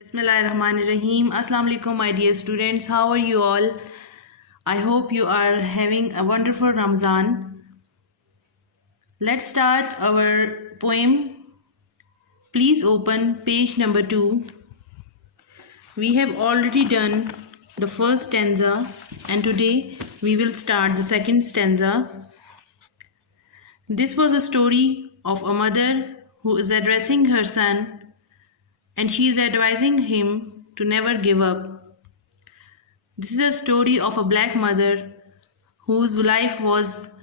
Bismillahirrahmanirrahim. Assalamu alaikum, my dear students. How are you all? I hope you are having a wonderful Ramzan. Let's start our poem. Please open page number 2. We have already done the first stanza and today we will start the second stanza. This was a story of a mother who is addressing her son and she is advising him to never give up. This is a story of a black mother whose life was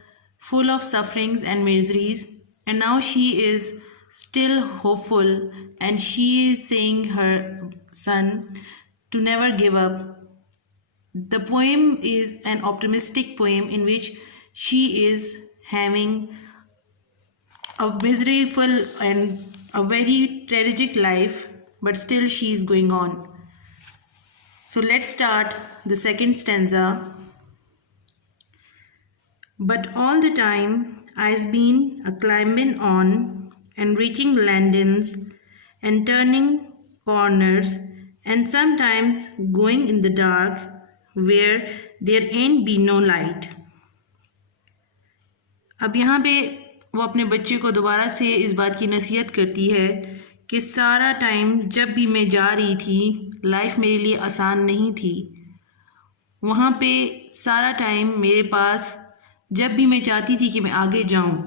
full of sufferings and miseries, and now she is still hopeful and she is saying her son to never give up. The poem is an optimistic poem in which she is having a miserable and a very tragic life, but still she is going on. So let's start the second stanza. But all the time I's been a climbing on and reaching landings and turning corners and sometimes going in the dark where there ain't been no light. अब यहाँ पे वो अपने बच्चे को दोबारा से इस बात की नसीहत करती है कि सारा टाइम जब भी मैं जा रही थी लाइफ मेरे लिए आसान नहीं थी। वहाँ पे सारा टाइम मेरे पास जब भी मैं चाहती थी कि मैं आगे जाऊँ,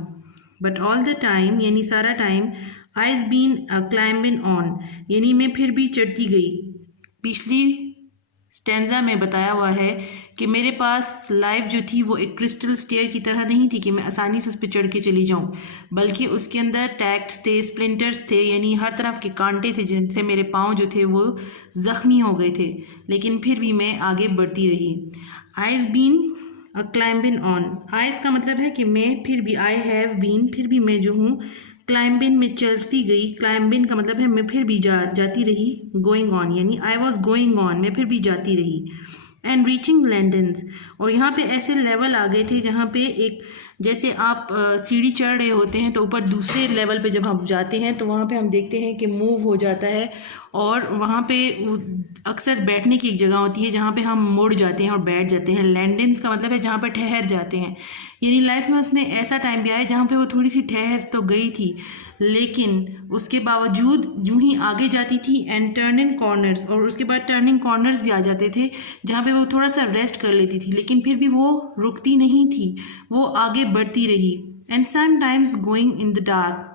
बट ऑल द टाइम यानी सारा time I is been a climbing on यानी मैं फिर भी चढ़ती गई। पिछली स्टैंजा में बताया हुआ है कि मेरे पास लाइफ जो थी वो एक क्रिस्टल स्टेयर की तरह नहीं थी कि मैं आसानी से उस पर चढ़ के चली जाऊं, बल्कि उसके अंदर टैक्स थे, स्प्लिंटर्स थे, यानी हर तरफ के कांटे थे जिनसे मेरे पाँव जो थे वो ज़ख्मी हो गए थे, लेकिन फिर भी मैं आगे बढ़ती रही। I'se been a climbing on, I'se का मतलब है कि मैं, फिर भी आई हैव बीन, फिर भी मैं जो हूँ, क्लाइंबिंग में चढ़ती गई, क्लाइंबिंग का मतलब है मैं फिर भी जाती रही, गोइंग ऑन यानी आई वॉज गोइंग ऑन, मैं फिर भी जाती रही। एंड रीचिंग लैंडन्स, और यहाँ पे ऐसे लेवल आ गए थे जहाँ पे एक जैसे आप सीढ़ी चढ़ रहे होते हैं तो ऊपर दूसरे लेवल पे जब हम जाते हैं तो वहाँ पे हम देखते हैं कि मूव हो जाता है और वहाँ पे अक्सर बैठने की एक जगह होती है जहाँ पे हम मुड़ जाते हैं और बैठ जाते हैं। लैंडन्स का मतलब है जहाँ पे ठहर जाते हैं, यानी लाइफ में उसने ऐसा टाइम भी आया जहाँ पे वो थोड़ी सी ठहर तो गई थी, लेकिन उसके बावजूद यूं ही आगे जाती थी। एंड टर्निंग कॉर्नर्स, और उसके बाद टर्निंग कॉर्नर्स भी आ जाते थे जहाँ पे वो थोड़ा सा रेस्ट कर लेती थी, लेकिन फिर भी वो रुकती नहीं थी, वो आगे बढ़ती रही। And sometimes going in the dark,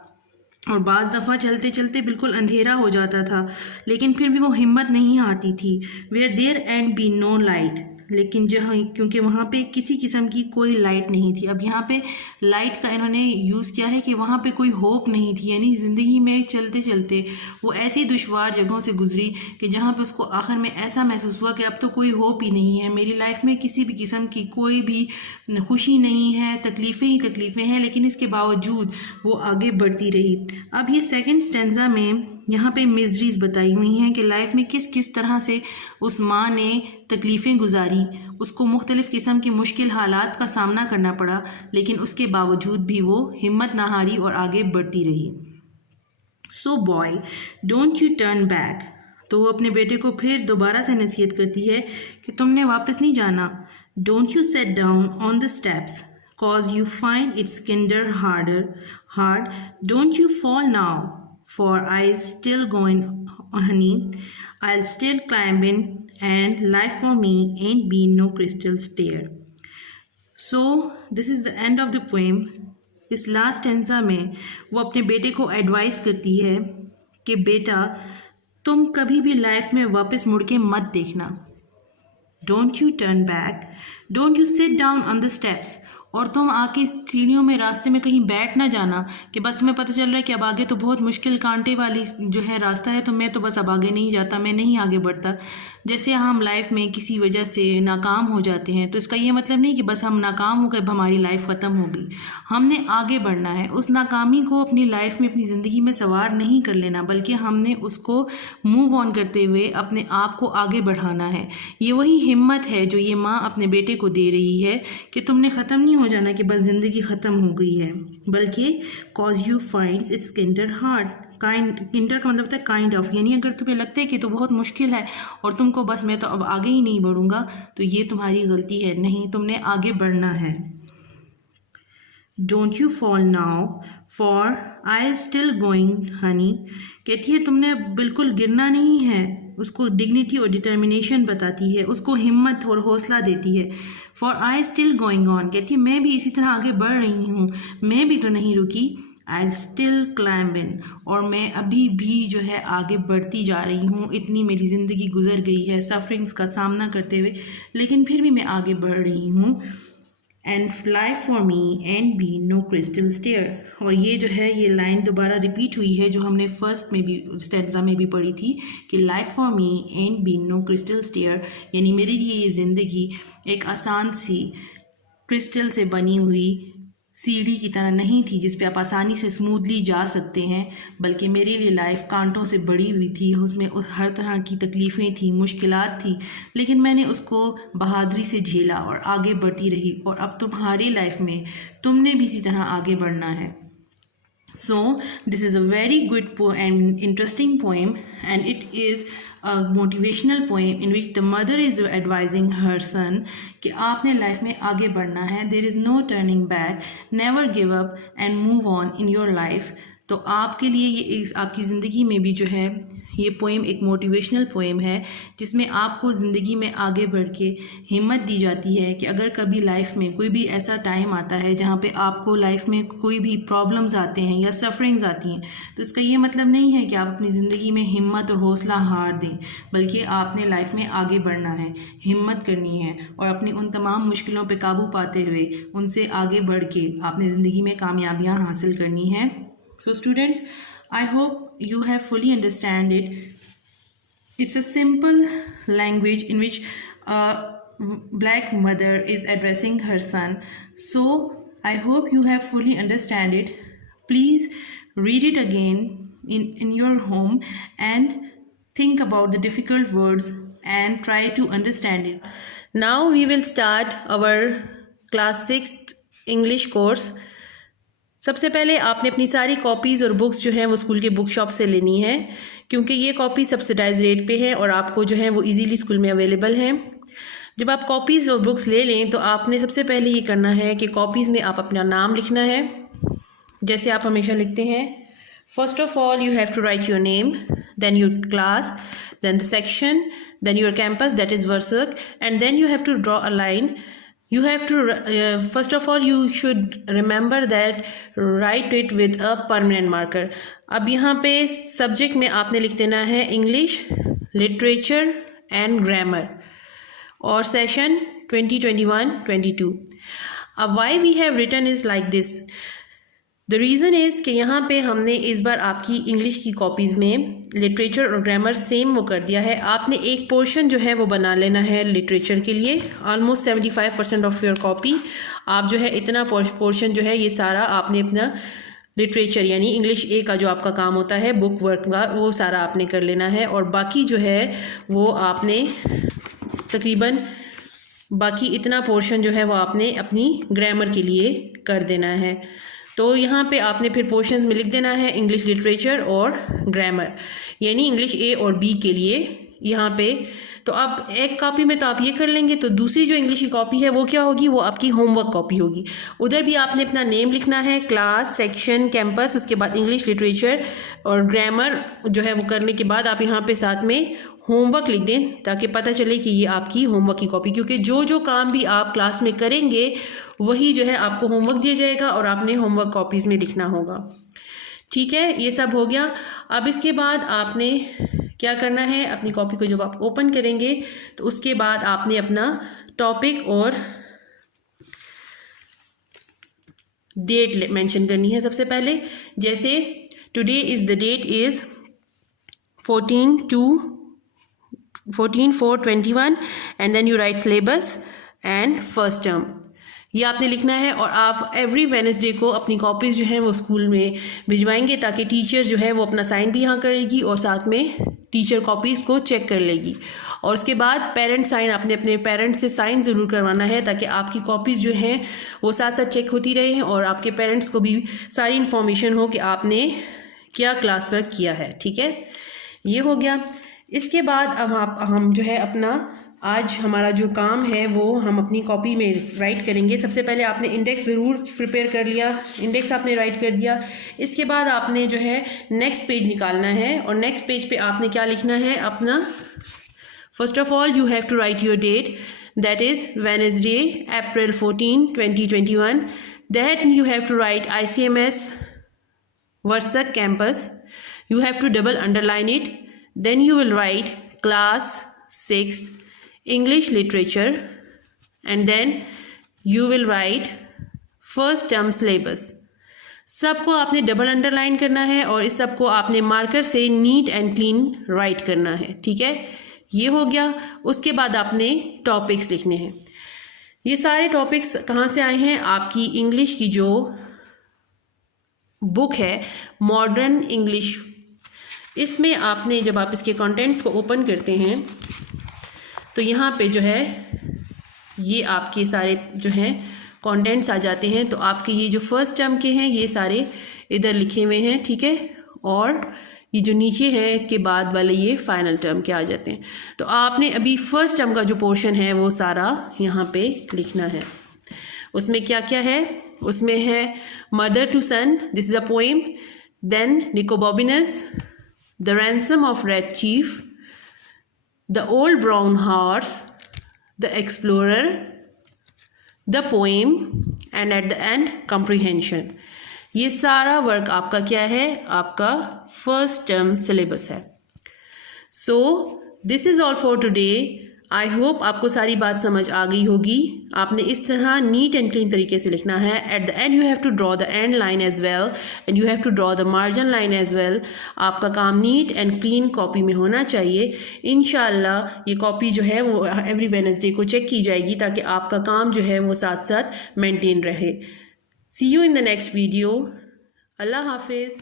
और बाज़ दफ़ा चलते चलते बिल्कुल अंधेरा हो जाता था, लेकिन फिर भी वो हिम्मत नहीं हारती थी। Where there and be no light, लेकिन जहाँ, क्योंकि वहाँ पे किसी किस्म की कोई लाइट नहीं थी। अब यहाँ पे लाइट का इन्होंने यूज़ किया है कि वहाँ पे कोई होप नहीं थी, यानी ज़िंदगी में चलते चलते वो ऐसी दुश्वार जगहों से गुजरी कि जहाँ पे उसको आखिर में ऐसा महसूस हुआ कि अब तो कोई होप ही नहीं है, मेरी लाइफ में किसी भी किस्म की कोई भी खुशी नहीं है, तकलीफ़ें ही तकलीफ़ें हैं, लेकिन इसके बावजूद वो आगे बढ़ती रही। अब ये सेकंड स्टेंजा में यहाँ पे मिजरीज़ बताई हुई हैं कि लाइफ में किस किस तरह से उस माँ ने तकलीफ़ें गुजारी, उसको मुख्तलिफ़ किस्म की मुश्किल हालात का सामना करना पड़ा, लेकिन उसके बावजूद भी वो हिम्मत ना हारी और आगे बढ़ती रही। सो boy don't U turn back, तो वो अपने बेटे को फिर दोबारा से नसीहत करती है कि तुमने वापस नहीं जाना। Don't you set down on the steps cause you find it's kinder hard, don't you fall now, for I's still going, honey, I'll still climbing, and life for me ain't been no crystal stair. So this is the end of the poem. इस last stanza में वो अपने बेटे को advice करती है कि बेटा तुम कभी भी लाइफ में वापस मुड़ के मत देखना। Don't U turn back, don't you sit down on the steps, और तुम आके सीढ़ियों में रास्ते में कहीं बैठ ना जाना कि बस तुम्हें पता चल रहा है कि अब आगे तो बहुत मुश्किल कांटे वाली जो है रास्ता है, तो मैं तो बस अब आगे नहीं जाता, मैं नहीं आगे बढ़ता। जैसे हम लाइफ में किसी वजह से नाकाम हो जाते हैं तो इसका ये मतलब नहीं कि बस हम नाकाम हो गए, अब हमारी लाइफ ख़त्म हो गई। हमने आगे बढ़ना है, उस नाकामी को अपनी लाइफ में, अपनी ज़िंदगी में सवार नहीं कर लेना, बल्कि हमने उसको मूव ऑन करते हुए अपने आप को आगे बढ़ाना है। ये वही हिम्मत है जो ये माँ अपने बेटे को दे रही है कि तुमने ख़त्म नहीं हो जाना कि बस ज़िंदगी ख़त्म हो गई है, बल्कि cause you finds it's Kinder hard, inter का मतलब होता है काइंड ऑफ, यानी अगर तुम्हें लगता है कि तो बहुत मुश्किल है और तुमको बस मैं तो अब आगे ही नहीं बढ़ूँगा, तो ये तुम्हारी गलती है। नहीं, तुमने आगे बढ़ना है। Don't you fall now for I still going Honey, कहती है तुमने बिल्कुल गिरना नहीं है। उसको डिग्निटी और डिटर्मिनेशन बताती है, उसको हिम्मत और हौसला देती है। For I still going on, कहती है मैं भी इसी तरह आगे बढ़ रही हूँ, मैं भी तो नहीं रुकी। आई स्टिल क्लाइंबिंग, और मैं अभी भी जो है आगे बढ़ती जा रही हूँ। इतनी मेरी ज़िंदगी गुजर गई है सफरिंग्स का सामना करते हुए, लेकिन फिर भी मैं आगे बढ़ रही हूँ। And fly for me and be no crystal stair, और ये जो है ये लाइन दोबारा रिपीट हुई है जो हमने फर्स्ट में भी स्टैंजा में भी पढ़ी थी कि life for me and be no crystal stair, यानी मेरे लिए ये ज़िंदगी एक आसान सी क्रिस्टल से बनी हुई सीढ़ी की तरह नहीं थी जिस पे आप आसानी से स्मूथली जा सकते हैं, बल्कि मेरे लिए लाइफ कांटों से बड़ी हुई थी। उसमें हर तरह की तकलीफ़ें थी, मुश्किलात थी, लेकिन मैंने उसको बहादुरी से झेला और आगे बढ़ती रही। और अब तुम्हारी लाइफ में तुमने भी इसी तरह आगे बढ़ना है। So this is a very good and interesting poem, and it is a motivational poem in which the mother is advising her son कि आपने लाइफ में आगे बढ़ना है। There is no turning back, never give up and move on in your life। तो आपके लिए ये आपकी ज़िंदगी में भी जो है ये पोएम एक मोटिवेशनल पोएम है जिसमें आपको ज़िंदगी में आगे बढ़ के हिम्मत दी जाती है कि अगर कभी लाइफ में कोई भी ऐसा टाइम आता है जहाँ पे आपको लाइफ में कोई भी प्रॉब्लम्स आते हैं या सफरिंग्स आती हैं, तो इसका ये मतलब नहीं है कि आप अपनी ज़िंदगी में हिम्मत और हौसला हार दें, बल्कि आपने लाइफ में आगे बढ़ना है, हिम्मत करनी है और अपनी उन तमाम मुश्किलों पर काबू पाते हुए उनसे आगे बढ़ के आपने ज़िंदगी में कामयाबियाँ हासिल करनी है। So students, I hope you have fully understand it. It's a simple language in which a black mother is addressing her son. So I hope you have fully understand it. Please read it again in your home and think about the difficult words and try to understand it. Now we will start our class 6th English course. सबसे पहले आपने अपनी सारी copies और books जो हैं वो school के बुक शॉप से लेनी है, क्योंकि ये कॉपी सब्सिडाइज रेट पे है और आपको जो है वो इजीली स्कूल में अवेलेबल है। जब आप कॉपीज़ और बुक्स ले लें तो आपने सबसे पहले ये करना है कि कॉपीज़ में आप अपना नाम लिखना है, जैसे आप हमेशा लिखते हैं। First of all you have to write your name, then your class, then the section, then your campus that is वर्सक, and then you have to draw a line. You have to first of all you should remember that write it with a permanent marker. अब यहाँ पे subject में आपने लिख देना है English, literature and grammar, और सेशन 2021-22. अब why we have written is like this. The reason is कि यहाँ पे हमने इस बार आपकी इंग्लिश की कॉपीज़ में लिटरेचर और ग्रामर सेम वो कर दिया है। आपने एक पोर्शन जो है वो बना लेना है लिटरेचर के लिए, ऑलमोस्ट 75% ऑफ योर कॉपी। आप जो है इतना पोर्शन जो है ये सारा आपने अपना लिटरेचर यानी इंग्लिश ए का जो आपका काम होता है बुक वर्क का, वो सारा आपने कर लेना है, और बाकी जो है वो आपने तकरीबन बाकी इतना पोर्शन जो है वो आपने अपनी ग्रामर के लिए कर देना है। तो यहाँ पे आपने फिर पोर्शंस में लिख देना है इंग्लिश लिटरेचर और ग्रामर, यानी इंग्लिश ए और बी के लिए यहाँ पे। तो अब एक कॉपी में तो आप ये कर लेंगे, तो दूसरी जो इंग्लिश की कॉपी है वो क्या होगी, वो आपकी होमवर्क कॉपी होगी। उधर भी आपने अपना नेम लिखना है, क्लास, सेक्शन, कैंपस, उसके बाद इंग्लिश लिटरेचर और ग्रामर जो है वो करने के बाद आप यहाँ पे साथ में होमवर्क लिख दें, ताकि पता चले कि ये आपकी होमवर्क की कॉपी, क्योंकि जो जो काम भी आप क्लास में करेंगे वही जो है आपको होमवर्क दिया जाएगा और आपने होमवर्क कॉपीज़ में लिखना होगा। ठीक है, ये सब हो गया। अब इसके बाद आपने क्या करना है, अपनी कॉपी को जब आप ओपन करेंगे तो उसके बाद आपने अपना टॉपिक और डेट मेंशन करनी है सबसे पहले। जैसे today is the date is 14/4/21 and then you write syllabus and first term, ये आपने लिखना है। और आप एवरी वेडनेसडे को अपनी कॉपीज़ जो हैं वो स्कूल में भिजवाएंगे, ताकि टीचर जो है वो अपना साइन भी यहाँ करेगी और साथ में टीचर कॉपीज़ को चेक कर लेगी। और उसके बाद पेरेंट साइन, आपने अपने पेरेंट्स से साइन ज़रूर करवाना है, ताकि आपकी कॉपीज़ जो हैं वो साथ साथ चेक होती रहे और आपके पेरेंट्स को भी सारी इन्फॉर्मेशन हो कि आपने क्या क्लास वर्क किया है। ठीक है, ये हो गया। इसके बाद अब हम जो है अपना आज हमारा जो काम है वो हम अपनी कॉपी में राइट करेंगे। सबसे पहले आपने इंडेक्स ज़रूर प्रिपेयर कर लिया, इंडेक्स आपने राइट कर दिया। इसके बाद आपने जो है नेक्स्ट पेज निकालना है और नेक्स्ट पेज पे आपने क्या लिखना है अपना। First of all you have to write your date, that is Wednesday, April 14, 2021. Then you have to write ICMS Varsak campus. You have to double underline it. Then you will write class 6th English literature, and then you will write first term syllabus. सबको आपने double underline करना है और इस सबको आपने marker से neat and clean right करना है। ठीक है, ये हो गया। उसके बाद आपने टॉपिक्स लिखने हैं। ये सारे टॉपिक्स कहाँ से आए हैं? आपकी इंग्लिश की जो बुक है मॉडर्न इंग्लिश, इसमें आपने जब आप इसके कंटेंट्स को ओपन करते हैं तो यहाँ पे जो है ये आपके सारे जो हैं कंटेंट्स आ जाते हैं। तो आपके ये जो फर्स्ट टर्म के हैं ये सारे इधर लिखे हुए हैं। ठीक है, और ये जो नीचे है इसके बाद वाले ये फाइनल टर्म के आ जाते हैं। तो आपने अभी फर्स्ट टर्म का जो पोर्शन है वो सारा यहाँ पे लिखना है। उसमें क्या क्या है? उसमें है mother to son, this is a poem. Then Nicobobinus, the ransom of red chief, the old brown horse, the explorer, the poem and at the end comprehension. ये सारा वर्क आपका क्या है? आपका फर्स्ट टर्म सिलेबस है। So this is all for today. I hope आपको सारी बात समझ आ गई होगी। आपने इस तरह नीट एंड क्लीन तरीके से लिखना है। At the end you have to draw the end line as well and you have to draw the margin line as well. आपका काम नीट एंड क्लीन कॉपी में होना चाहिए। इंशाल्लाह ये कॉपी जो है वो एवरी वेडनेसडे को चेक की जाएगी ताकि आपका काम जो है वो साथ साथ मेंटेन रहे। See you in the next video. अल्लाह हाफिज़।